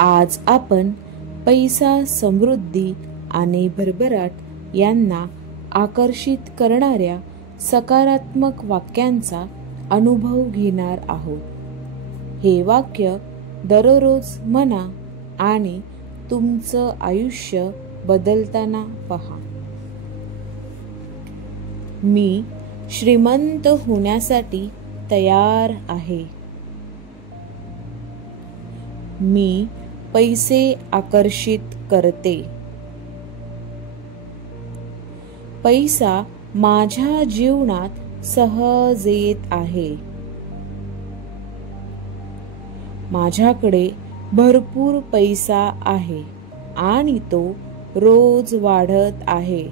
आज आपण पैसा, समृद्धी आणि भरभराट यांना आकर्षित करणाऱ्या सकारात्मक वाक्यांचा अनुभव घेणार आहोत। हे वाक्य दररोज म्हणा आणि तुमचं आयुष्य बदलताना पहा। मी श्रीमंत होण्यासाठी तयार आहे। मी पैसे आकर्षित करते। पैसा माझ्या जीवनात सहज येत आहे। माझ्याकडे भरपूर पैसा आहे आणि तो रोज वाढत आहे।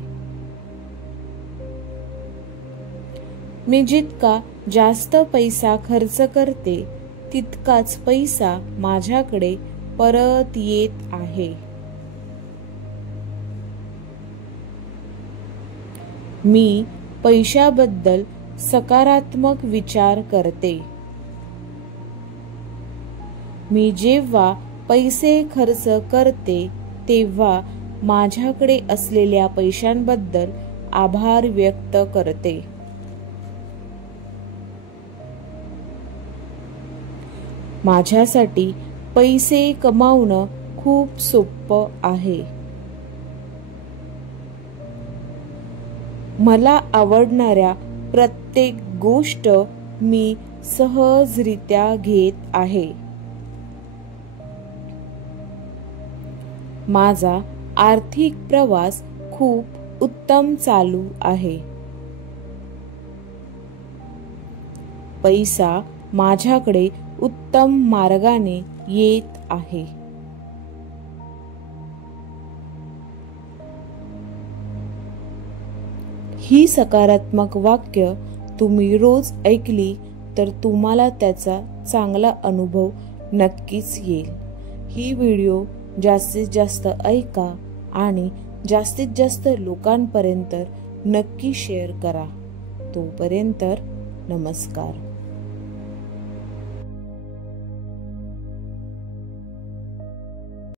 मी जितका जास्त पैसा खर्च करते तितकाच पैसा माझ्याकडे परत येत आहे। मी पैशाबद्दल सकारात्मक विचार करते। मी जेव्हा पैसे खर्च करते तेव्हा माझ्याकडे असलेल्या पैशांबद्दल आभार व्यक्त करते। माझ्यासाठी पैसे कमावणं खूप सोपं आहे। मला आवडणाऱ्या प्रत्येक गोष्ट मी सहजरित्या घेत आहे। माझा आर्थिक प्रवास खूप उत्तम चालू आहे। पैसा माझ्याकडे उत्तम मार्गाने येत आहे। ही सकारात्मक वाक्य तुम्ही रोज ऐकली तर तुम्हाला त्याचा चांगला अनुभव नक्कीच येईल। ही व्हिडिओ जास्तीत जास्त ऐका आणि जास्तीत जास्त लोकांपर्यंत नक्की शेअर करा। तोपर्यंत नमस्कार।